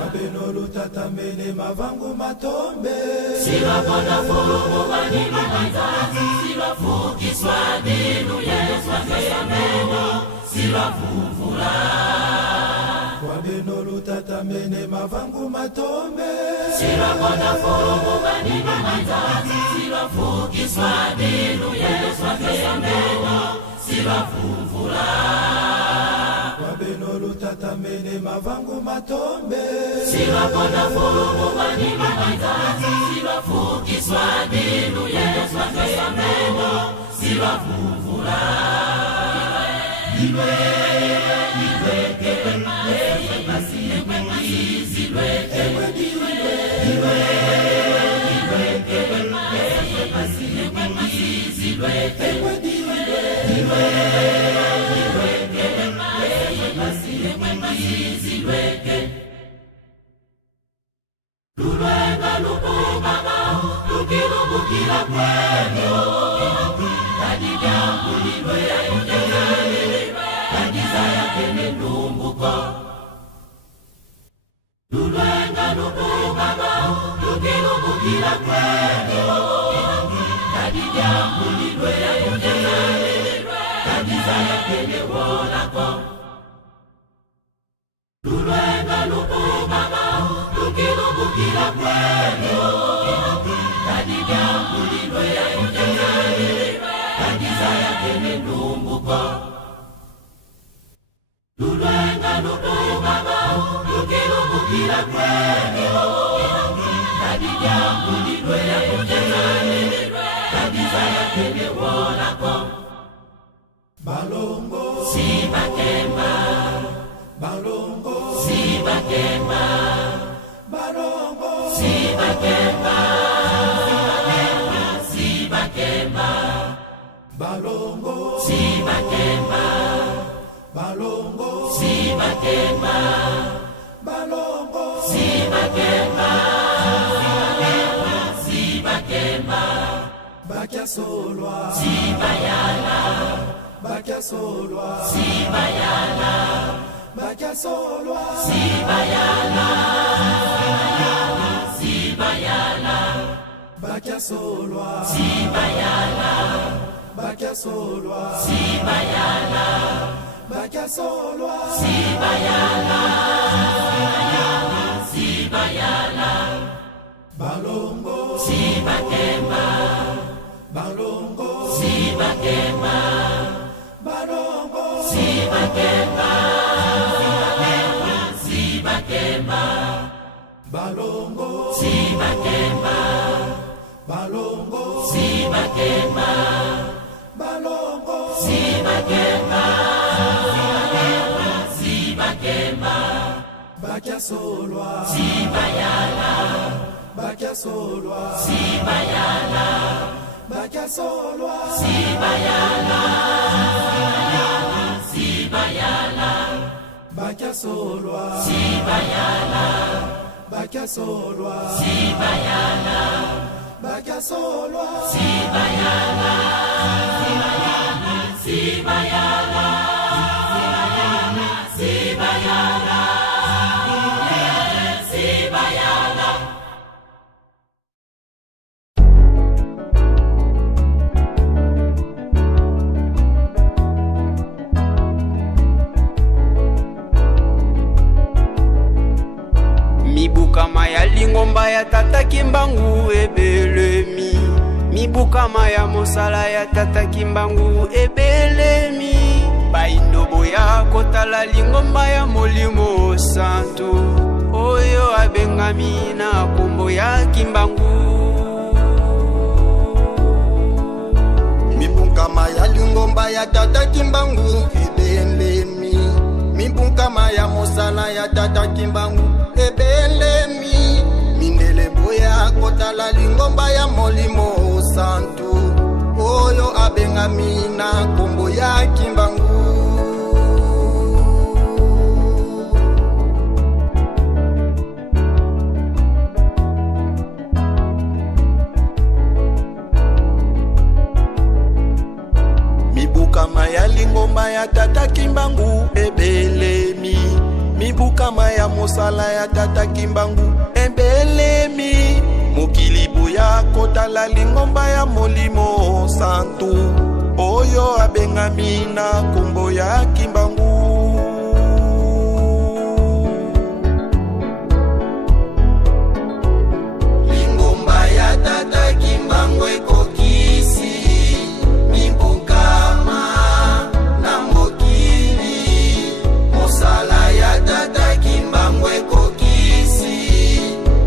Wabenolu tatamene mavangu matombe Siwa kona furumu wani makanzazi Siwa fuki swadinu yesu wakeyameno Siwa fufula Wabenolu tatamene mavangu matombe Siwa kona furumu wani makanzazi Siwa fuki swadinu yesu wakeyameno Siwa fufula Wabenolu tatamene mavangu matombe Siwa kona furumu wani makanzazi Siwa fuki swadinu yesu wakeyameno Siwa fufula Iwe basi izilweke Iwe basi izilweke Lulwenga lupumama lukilubukila kwenyo Kadijambu liwe ya yunjezani Kadiza yake nendumbuko Lulwenga lupumama lukilubukila kwenyo Kadijambu liwe ya yunjezani Kadiza yake newolako Lulwenga lupumama lukilubukila kwenyo Kadijambu liwe ya yunjezani Kadiza yake nendumbuko Lulwenga lupumama lukilubukila kwenyo Kadijambu liwe ya yunjezani Kadiza yake newolako Balongo Sibakemba Balongo Sibakemba Balongo Sibakemba Sibakemba Balongo Sibakemba Balongo Sibakemba Balongo Sibakemba Sibakemba Bakia solwa Sibayala Bakia solwa Sibayala Bakia solwa Sibayala Sibayala Bakia solwa Sibayala Bakia solwa Sibayala Bakia solwa Sibayala Sibayala Balongo Sibakemba Balongo Sibakemba Balongo Sibakemba Sibakemba Balongo Sibakemba Balongo Sibakemba Balongo Sibakemba Sibakemba Bakia solwa Sibayala Bakia solwa Sibayala Bakia solwa Sibayala Sibayala Bakia solwa Sibayala Bakia solwa Sibayala Bakia solwa Sibayala Sibayala Sibayala Sibayala Mibukama ya lingomba ya tata Kimbangu ebelemi Mibukama ya mosala ya tata Kimbangu ebelemi Baindobo ya kotala lingomba ya molimo santo Oyo abengami na kombo ya Kimbangu Mibukama ya lingomba ya tata Kimbangu ebelemi Mibukama ya mosala ya tata Kimbangu ebelemi Mindele boya kotala lingomba ya molimo santo Oyo abengami na kombo ya Kimbangu Mibukama ya lingomba ya tata Kimbangu Kimbangu ebelemi, mibukama ya mosala ya tata Kimbangu ebelemi. Mokili boya kotala lingomba ya molimo santu, oyo abengami na kombo ya Kimbangu. Lingomba ya tata Kimbangu ekokisi mibukama na mokili. Mosala ya tata Kimbangu ekokisi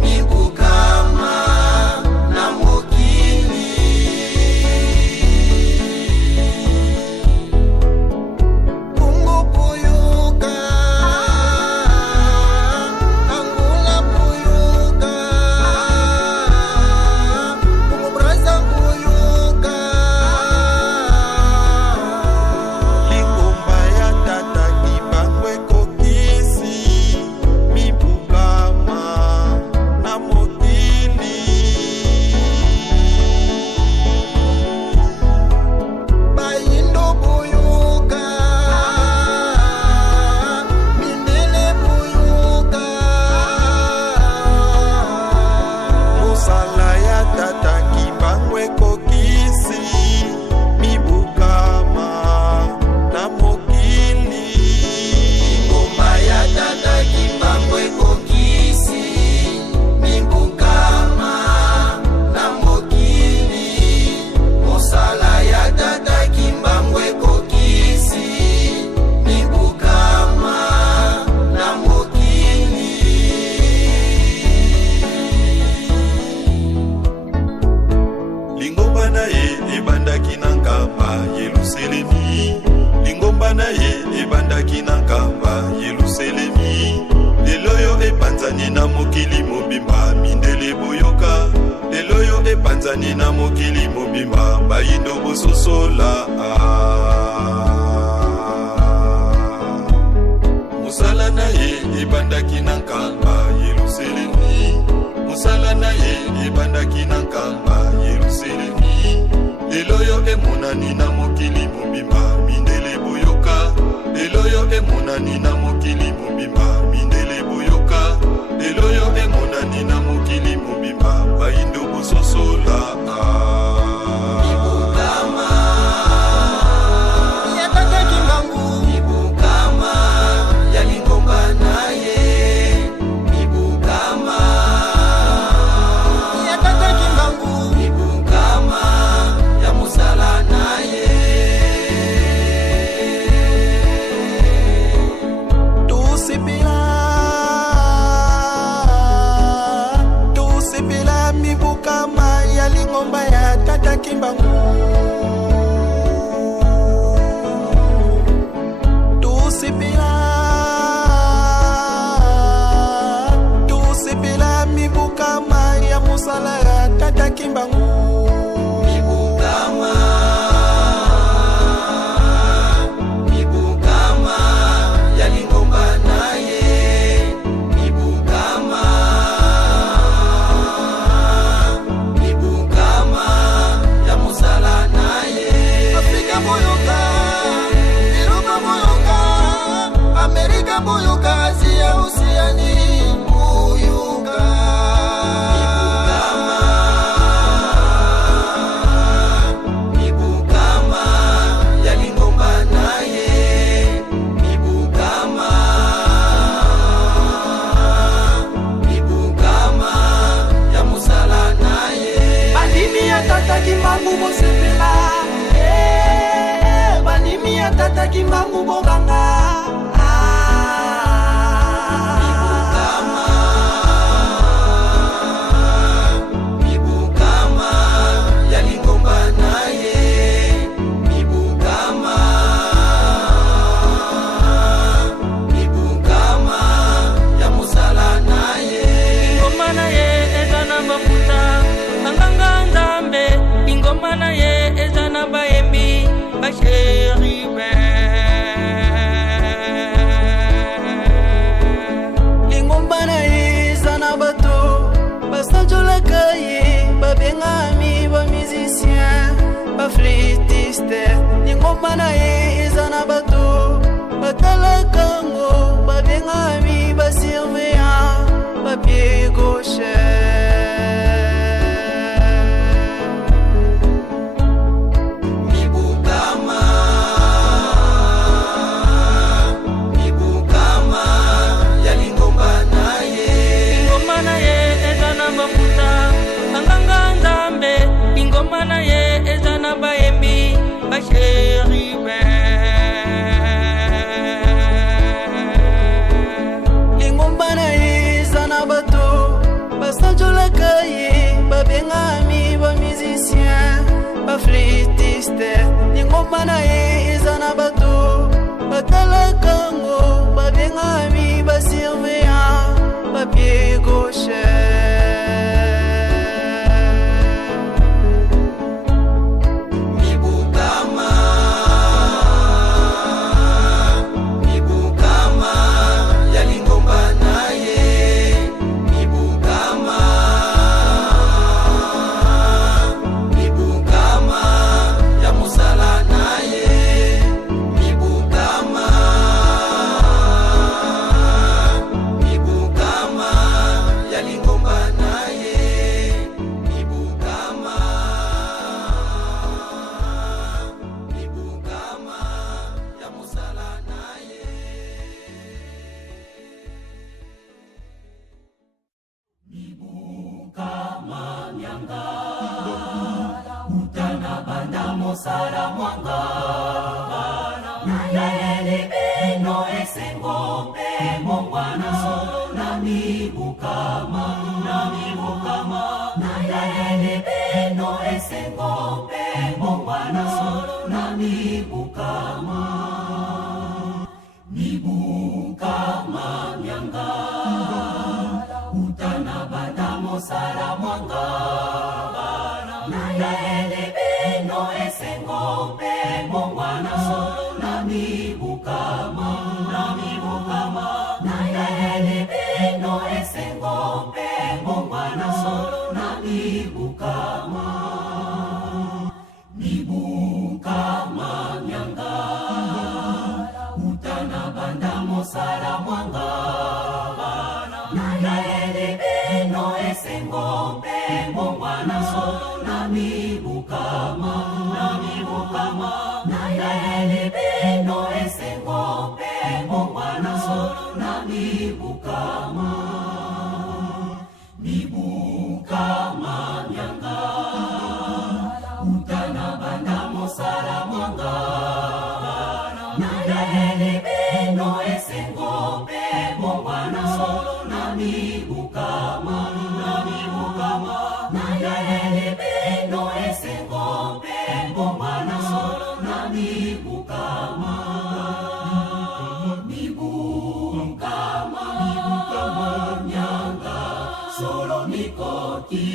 mibukama na mokili. Pungu puyuka, angula puyuka, pungu brasa puyuka. Lingomba ya tata Kimbangu ekokisi mibukama na mokili. Bayindo buyuka, mindele buyuka. Mosala ya tata Kimbangu ekokisi mibukama na mokili. Lingomba ya tata Kimbangu ekokisi mibukama na mokili. Mosala ya tata Kimbangu ekokisi mibukama na mokili. Lingomba na ye ebandaki na nkamba Yelusalemi. Lingomba na ye ebandaki na nkamba Yelusalemi. Lelo yo epanzani na mokili mobimba mindele boyoka. Lelo yo epanzani na mokili mobimba bayindo bososola. Mosala na ye ebandaki na nkamba Yelusalemi. Mosala na ye ebandaki na nkamba Yelusalemi. Lelo yo emonani na mokili mobimba mindele boyoka. Lelo yo emonani na mokili mobimba mindele boyoka. Lelo yo emonani na mokili mobimba bayindo bososola. Mibukama Ya tata Kimbangu, mibukama ya lingomba na ye. Mibukama ya tata Kimbangu. mibukama ya mosala na ye. Tusipila mibukama ya lingomba ya tata Kimbangu. Tusipila mibukama ya mosala ya tata Kimbangu. Mibukama mibukama ya lingomba na ye. Mibukama mibukama ya mosala na ye. Afrika boyoka, Europa boyoka, Amerika boyoka, Asia Oceani boyoka. Mibukama ya lingomba na ye. Mibukama mibukama ya mosala na ye. Bandimi ya tata Kimbangu bosepela, bandimi ya tata Kimbangu boganga. Mibukama mibukama ya lingomba na ye. Mibukama mibukama ya mosala na ye. Ingoma na ye eza na bakuta anganga nzambe. Ingoma na ye eza na bayembi basheribe. Lingomba na ye eza na bato basanjolaka ye, babengami ba musicien, ba flûtiste. Lingomba na ye eza na bato ngoma na ye eza na bato batalakango babengami basurveillant papier gauche. Sala mwanga na yaeli beno esengo pe mongwana na mibukama na yaeli beno esengo pe mongwana na mibukama nyanga utana badamo sala mwanga na yaeli beno esengo pe mongwana na mibukama na yaeli beno esengo pe mongwana na mibukama nyanga utana banda mosala mwanga na yaeli beno esengo pe mongwana na mibukama na yaeli beno esengo pe mongwana na mibukama nyanga utana banda mosala mwanga na yaeli beno esengo pe mongwana na mibukama na yaeli beno esengo pe mongwana na mibukama nyanga solo mikoti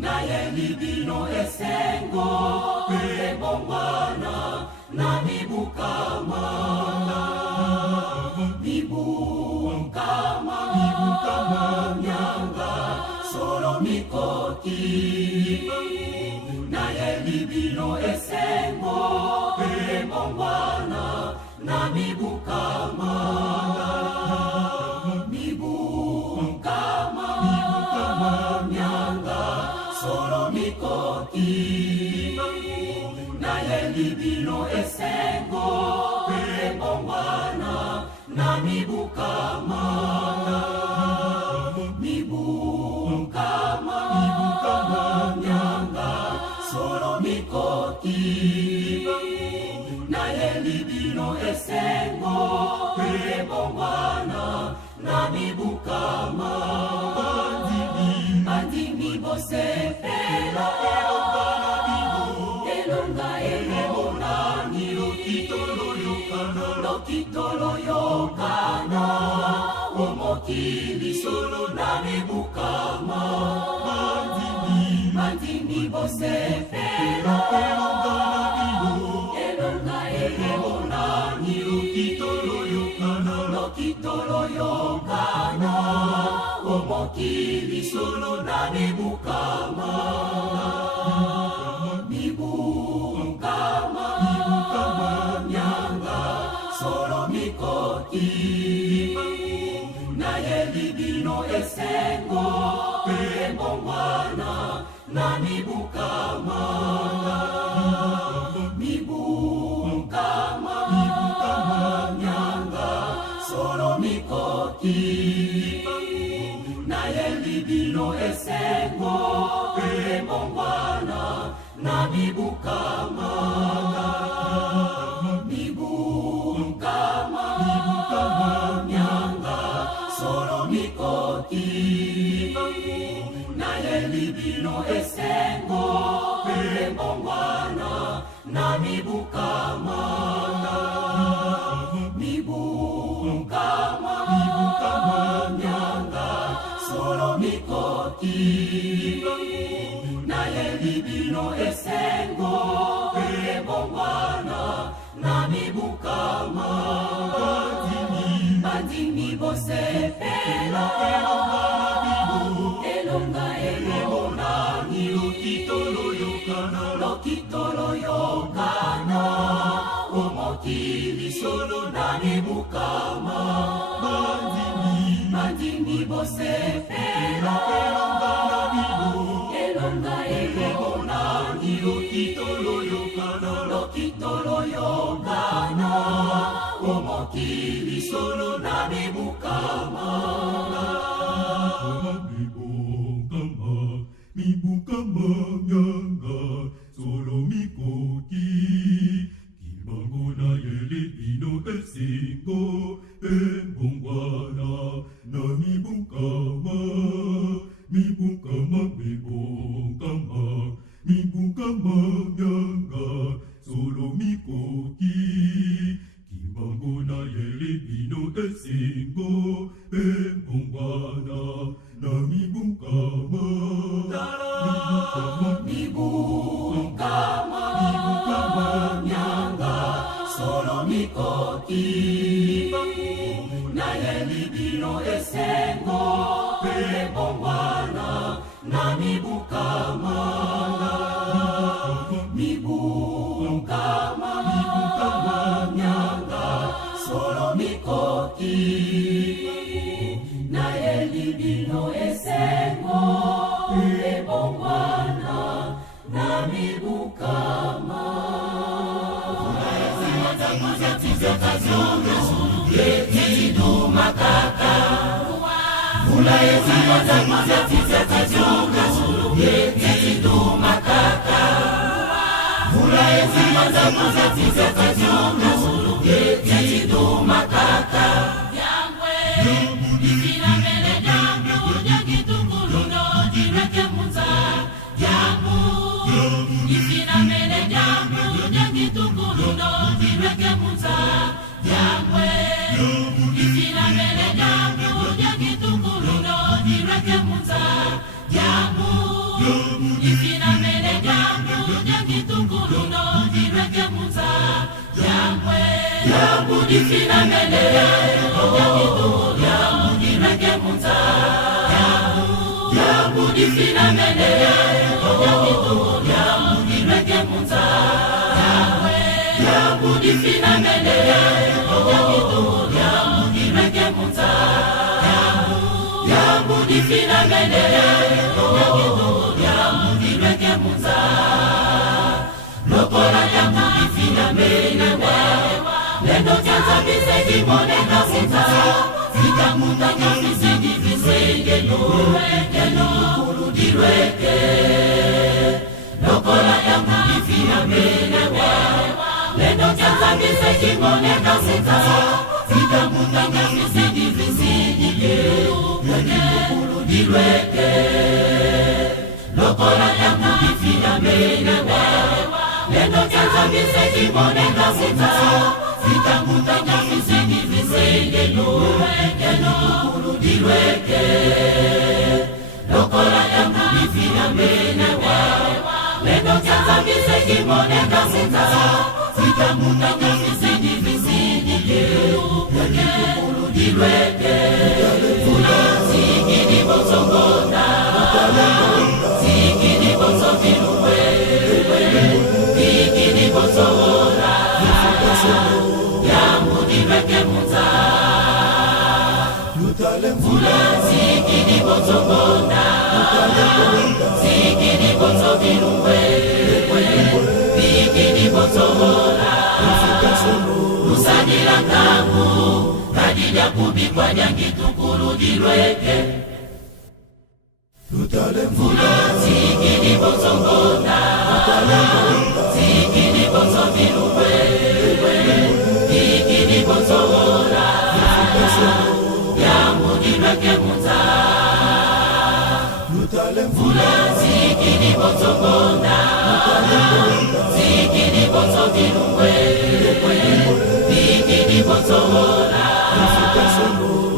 na yaeli beno esengo pe mongwana na mibukama nyanga solo mikoti na yaeli beno esengo pe mongwana na mibukama nyanga solo mikoti na yaeli beno esengo pe mongwana na mibukama nyanga solo mikoti na yaeli beno esengo pe mongwana na mibukama bandimi bosepela elonga elemonani lokitolo yokana omokili solo na mibukama bandimi bosepela elonga elemonani lokitolo yokana omokili solo na mibukama nyanga solo mikoti na yaeli beno esengo pe mongwana na mibukama nyanga solo mikoti na yaeli beno esengo pe mongwana na mibukama nyanga solo mikoti na yaeli beno esengo pe mongwana mikoti naye libino esengo ebongwana na mibukama bandimi bosepela elonga elebonani lokitolo yokana omokili solo na mibukama bandimi bosepela elonga elebonani lokitolo yokana omokili solo na mibukama mibukama nyanga solo mikoti kimbango na yele bino esingo embongwana na mibukama nyanga solo mikoti kimbango na yele bino esingo embongwana na mibukama nyanga solo mikoti naye libino esengo ebongwana na mibukama nyanga solo mikoti naye libino esengo ebongwana na mibukama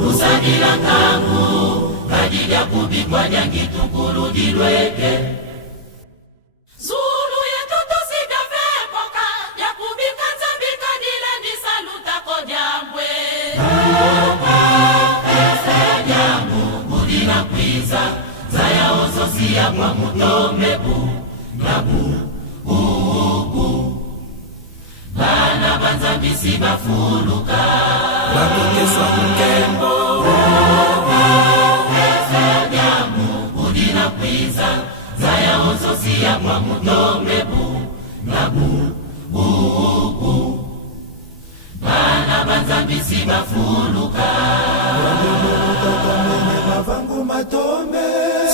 Usagila kangu kadija kubi kwa nyangi tukuludilweke Zulu yetu tusidafepoka ya kubika nzambika dile ndi saluta kodiambwe Jambu budina kwiza zaya ososia kwa mutomebu Nabu Bana banzambisi bafuluka Bakukeswa mkembo Jambu budina kwiza zaya ososia kwa mutomebu Nabu Bana banzambisi bafuluka Mavangu matombe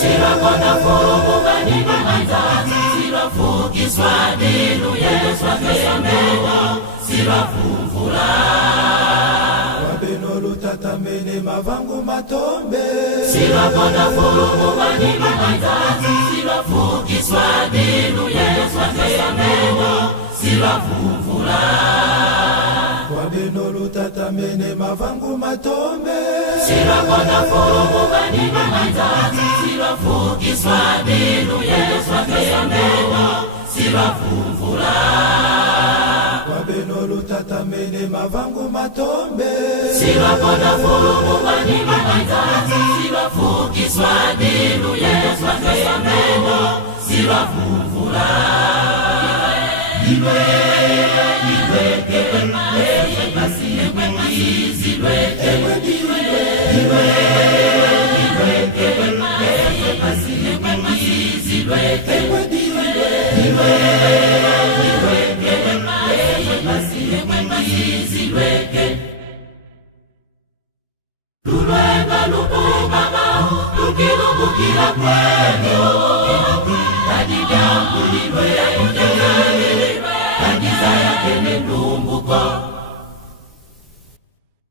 Sirakona furumu bani maanzazi Sirafuki swadilu yeswa kesamewa Sirafumfula Wabenolu tatamene mavangu matombe Sirakona furumu bani maanzazi Sirafuki swadilu yeswa kesamewa Sirafumfula Wabenolu tatamene mavangu matombe Sirakona furumu bani maanzazi Sirafuki swadilu yeswa kesamewa Sirafumfula Wabenolu tatamene mavangu matombe Sirakona furumu bani maanzazi Sirafuki swadilu yeswa kesamewa Sirafumfula Lulwenga lupumama lukilungukila kwenyo Kadidyangu lilwe ya kunyangani Kandiza yake nendumbuko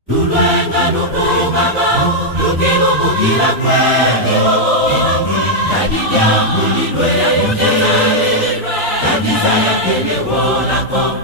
Lulwenga lupumama lukilungukila kwenyo Kadidyangu lilwe ya kunyangani Kandiza yake newolako